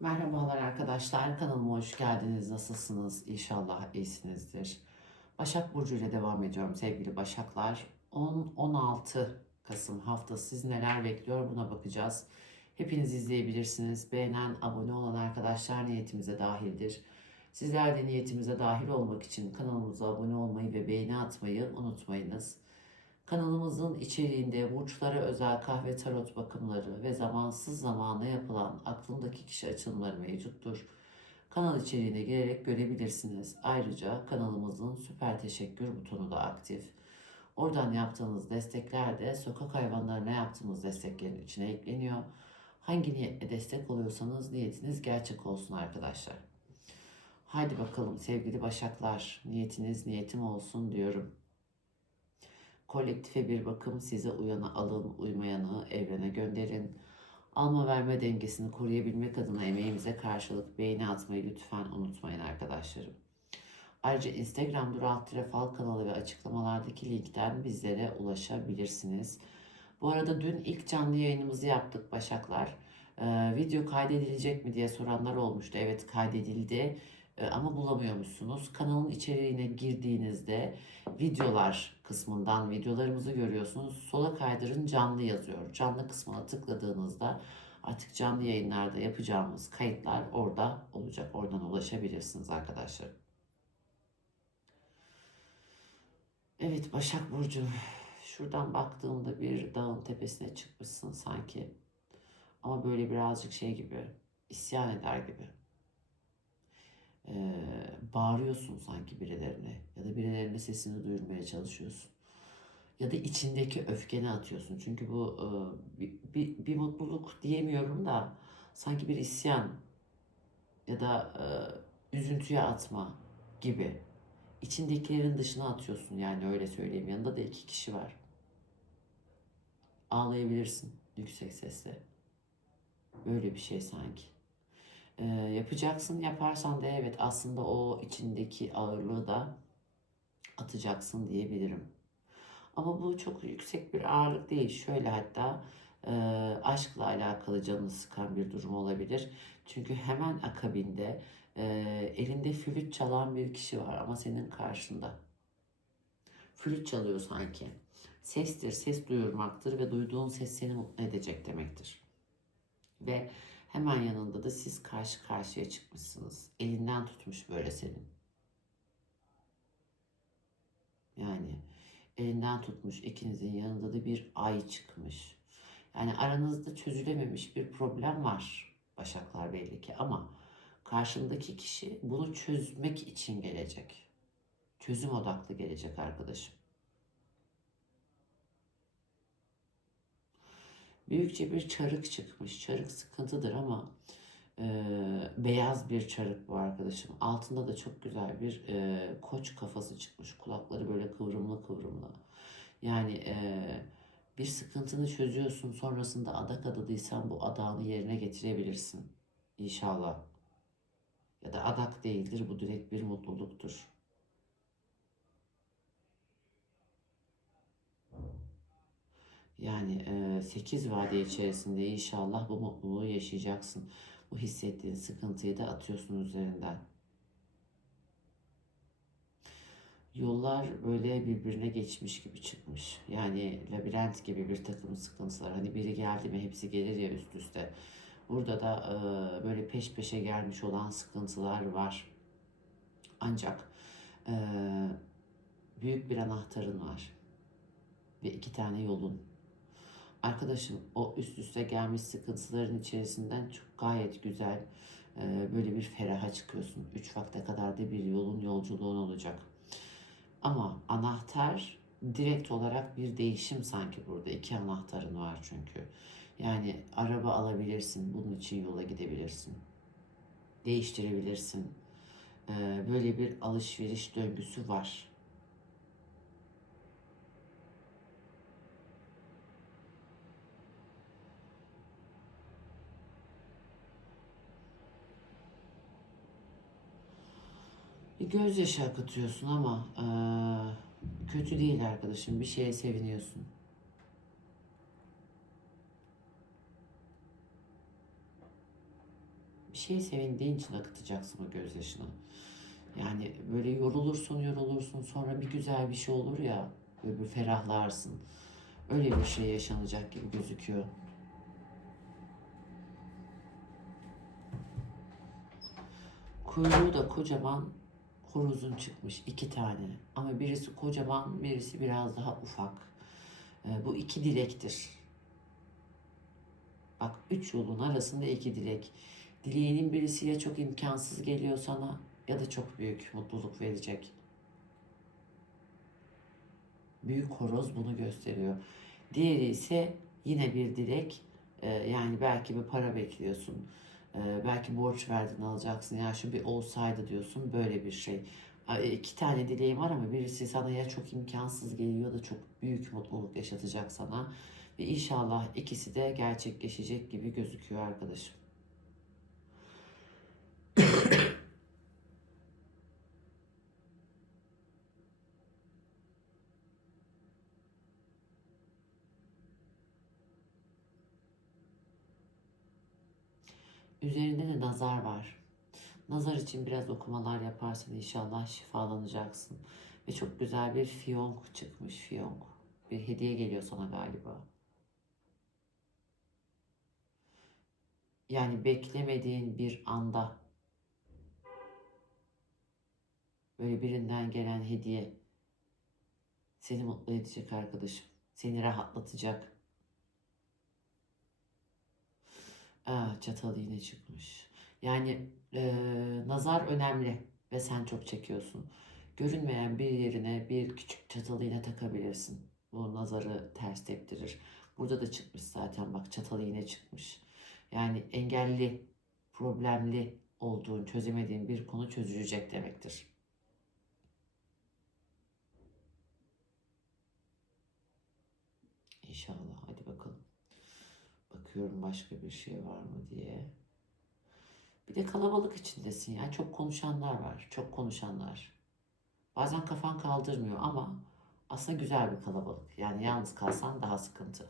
Merhabalar arkadaşlar, kanalıma hoş geldiniz. Nasılsınız? İnşallah iyisinizdir. Başak Burcu ile devam ediyorum sevgili Başaklar. 10-16 Kasım haftası siz neler bekliyor buna bakacağız. Hepiniz izleyebilirsiniz. Beğenen, abone olan arkadaşlar niyetimize dahildir. Sizler de niyetimize dahil olmak için kanalımıza abone olmayı ve beğeni atmayı unutmayınız. Kanalımızın içeriğinde burçlara özel kahve tarot bakımları ve zamansız zamana yapılan aklındaki kişi açılımları mevcuttur. Kanal içeriğine girerek görebilirsiniz. Ayrıca kanalımızın süper teşekkür butonu da aktif. Oradan yaptığınız destekler de sokak hayvanlarına yaptığımız desteklerin içine ekleniyor. Hangi niyetle destek oluyorsanız niyetiniz gerçek olsun arkadaşlar. Haydi bakalım sevgili başaklar niyetiniz niyetim olsun diyorum. Kolektife bir bakım size uyanı alın, uymayanı evrene gönderin. Alma verme dengesini koruyabilmek adına emeğimize karşılık beğeni atmayı lütfen unutmayın arkadaşlarım. Ayrıca Instagram Dural Fal kanalı ve açıklamalardaki linkten bizlere ulaşabilirsiniz. Bu arada dün ilk canlı yayınımızı yaptık Başaklar. Ee, video kaydedilecek mi diye soranlar olmuştu. Evet kaydedildi ama bulamıyormuşsunuz. Kanalın içeriğine girdiğinizde videolar kısmından videolarımızı görüyorsunuz. Sola kaydırın canlı yazıyor. Canlı kısmına tıkladığınızda artık canlı yayınlarda yapacağımız kayıtlar orada olacak. Oradan ulaşabilirsiniz arkadaşlar. Evet Başak Burcu. Şuradan baktığımda bir dağın tepesine çıkmışsın sanki. Ama böyle birazcık şey gibi, isyan eder gibi. Ee, bağırıyorsun sanki birilerine ya da birilerine sesini duyurmaya çalışıyorsun. Ya da içindeki öfkeni atıyorsun. Çünkü bu e, bir, bir, bir mutluluk diyemiyorum da sanki bir isyan ya da e, üzüntüye atma gibi. İçindekilerin dışına atıyorsun yani öyle söyleyeyim. Yanında da iki kişi var. Ağlayabilirsin yüksek sesle. Böyle bir şey sanki. Ee, yapacaksın yaparsan da evet aslında o içindeki ağırlığı da atacaksın diyebilirim. Ama bu çok yüksek bir ağırlık değil. Şöyle hatta e, aşkla alakalı canını sıkan bir durum olabilir. Çünkü hemen akabinde e, elinde flüt çalan bir kişi var ama senin karşında. Flüt çalıyor sanki. Sestir, ses duyurmaktır ve duyduğun ses seni mutlu edecek demektir. Ve hemen yanında da siz karşı karşıya çıkmışsınız. Elinden tutmuş böyle senin. Yani elinden tutmuş ikinizin yanında da bir ay çıkmış. Yani aranızda çözülememiş bir problem var Başaklar belli ki ama karşındaki kişi bunu çözmek için gelecek. Çözüm odaklı gelecek arkadaşım. Büyükçe bir çarık çıkmış. Çarık sıkıntıdır ama e, beyaz bir çarık bu arkadaşım. Altında da çok güzel bir e, koç kafası çıkmış. Kulakları böyle kıvrımlı kıvrımlı. Yani e, bir sıkıntını çözüyorsun. Sonrasında adak adadıysan bu adağını yerine getirebilirsin. İnşallah. Ya da adak değildir. Bu direkt bir mutluluktur. Yani 8 vade içerisinde inşallah bu mutluluğu yaşayacaksın. Bu hissettiğin sıkıntıyı da atıyorsun üzerinden. Yollar böyle birbirine geçmiş gibi çıkmış. Yani labirent gibi bir takım sıkıntılar. Hani biri geldi mi hepsi gelir ya üst üste. Burada da böyle peş peşe gelmiş olan sıkıntılar var. Ancak büyük bir anahtarın var. Ve iki tane yolun. Arkadaşım o üst üste gelmiş sıkıntıların içerisinden çok gayet güzel e, böyle bir feraha çıkıyorsun. Üç vakte kadar da bir yolun yolculuğun olacak. Ama anahtar direkt olarak bir değişim sanki burada. İki anahtarın var çünkü. Yani araba alabilirsin. Bunun için yola gidebilirsin. Değiştirebilirsin. E, böyle bir alışveriş döngüsü var. Bir gözyaşı akıtıyorsun ama eee, kötü değil arkadaşım. Bir şeye seviniyorsun. Bir şeye sevindiğin için akıtacaksın o gözyaşını. Yani böyle yorulursun yorulursun sonra bir güzel bir şey olur ya böyle bir ferahlarsın. Öyle bir şey yaşanacak gibi gözüküyor. Kuyruğu da kocaman horozun çıkmış iki tane. Ama birisi kocaman birisi biraz daha ufak. Ee, bu iki dilektir. Bak üç yolun arasında iki dilek. Dileğinin birisi ya çok imkansız geliyor sana ya da çok büyük mutluluk verecek. Büyük horoz bunu gösteriyor. Diğeri ise yine bir dilek. Ee, yani belki bir para bekliyorsun. Ee, belki borç verdin alacaksın. Ya şu bir olsaydı diyorsun böyle bir şey. Ee, İki tane dileğim var ama birisi sana ya çok imkansız geliyor da çok büyük mutluluk yaşatacak sana. Ve inşallah ikisi de gerçekleşecek gibi gözüküyor arkadaşım. Üzerinde de nazar var. Nazar için biraz okumalar yaparsan inşallah şifalanacaksın. Ve çok güzel bir fiyonk çıkmış fiyonk. Bir hediye geliyor sana galiba. Yani beklemediğin bir anda böyle birinden gelen hediye seni mutlu edecek arkadaşım. Seni rahatlatacak. Aa, çatal iğne çıkmış. Yani e, nazar önemli ve sen çok çekiyorsun. Görünmeyen bir yerine bir küçük çatal iğne takabilirsin. Bu nazarı ters teptirir. Burada da çıkmış zaten bak çatal iğne çıkmış. Yani engelli, problemli olduğun, çözemediğin bir konu çözülecek demektir. İnşallah. Bakıyorum başka bir şey var mı diye. Bir de kalabalık içindesin ya. Çok konuşanlar var. Çok konuşanlar. Bazen kafan kaldırmıyor ama aslında güzel bir kalabalık. Yani yalnız kalsan daha sıkıntı.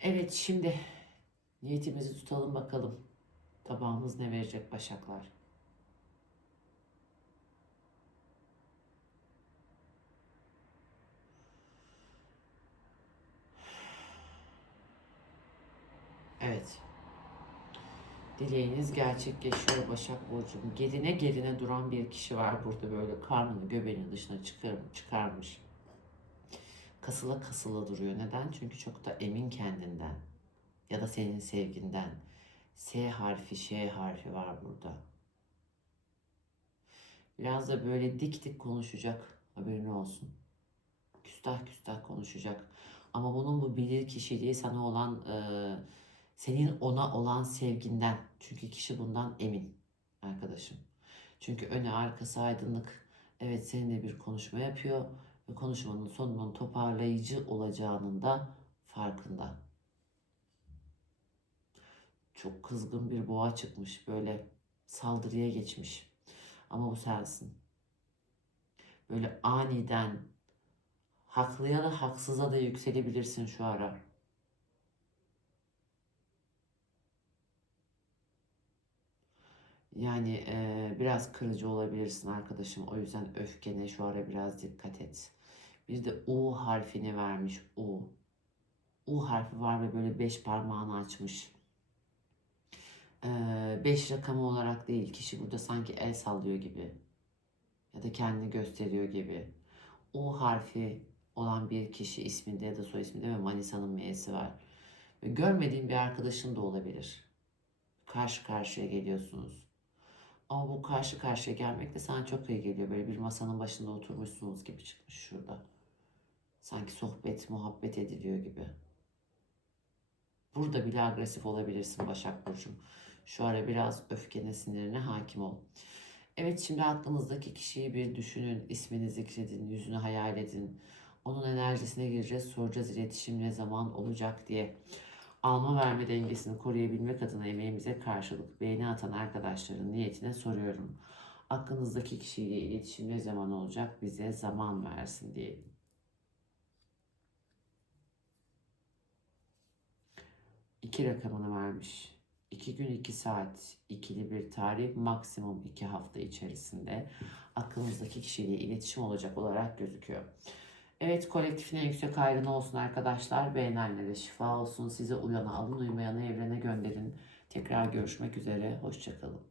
Evet şimdi niyetimizi tutalım bakalım. Tabağımız ne verecek başaklar? Evet. Dileğiniz gerçekleşiyor Başak Burcu'nun. Gerine gerine duran bir kişi var burada böyle karnını göbeğinin dışına çıkar, çıkarmış. Kasıla kasıla duruyor. Neden? Çünkü çok da emin kendinden. Ya da senin sevginden. S harfi, Ş harfi var burada. Biraz da böyle dik dik konuşacak. Haberin olsun. Küstah küstah konuşacak. Ama bunun bu bilir kişiliği sana olan e, senin ona olan sevginden. Çünkü kişi bundan emin arkadaşım. Çünkü öne arkası aydınlık. Evet seninle bir konuşma yapıyor ve konuşmanın sonunun toparlayıcı olacağının da farkında. Çok kızgın bir boğa çıkmış böyle saldırıya geçmiş. Ama bu sensin. Böyle aniden haklıya da haksıza da yükselebilirsin şu ara. Yani eee, biraz kırıcı olabilirsin arkadaşım. O yüzden öfkene şu ara biraz dikkat et. Bir de U harfini vermiş. U. U harfi var ve böyle beş parmağını açmış. Eee, beş rakamı olarak değil. Kişi burada sanki el sallıyor gibi. Ya da kendini gösteriyor gibi. U harfi olan bir kişi isminde ya da soy isminde ve Manisa'nın M'si var. Ve görmediğin bir arkadaşın da olabilir. Karşı karşıya geliyorsunuz. Ama bu karşı karşıya gelmek de sana çok iyi geliyor. Böyle bir masanın başında oturmuşsunuz gibi çıkmış şurada. Sanki sohbet, muhabbet ediliyor gibi. Burada bile agresif olabilirsin Başak Burcu'm. Şu ara biraz öfkene, sinirine hakim ol. Evet şimdi aklınızdaki kişiyi bir düşünün, ismini zikredin, yüzünü hayal edin. Onun enerjisine gireceğiz, soracağız iletişim ne zaman olacak diye. Alma verme dengesini koruyabilmek adına emeğimize karşılık beğeni atan arkadaşların niyetine soruyorum. Aklınızdaki kişiyle iletişim ne zaman olacak bize zaman versin diyelim. İki rakamını vermiş. 2 gün 2 saat ikili bir tarih maksimum 2 hafta içerisinde aklınızdaki kişiyle iletişim olacak olarak gözüküyor. Evet kolektifine yüksek ayrına olsun arkadaşlar. Beğenenlere şifa olsun. Size uyana alın uymayana evrene gönderin. Tekrar görüşmek üzere. Hoşçakalın.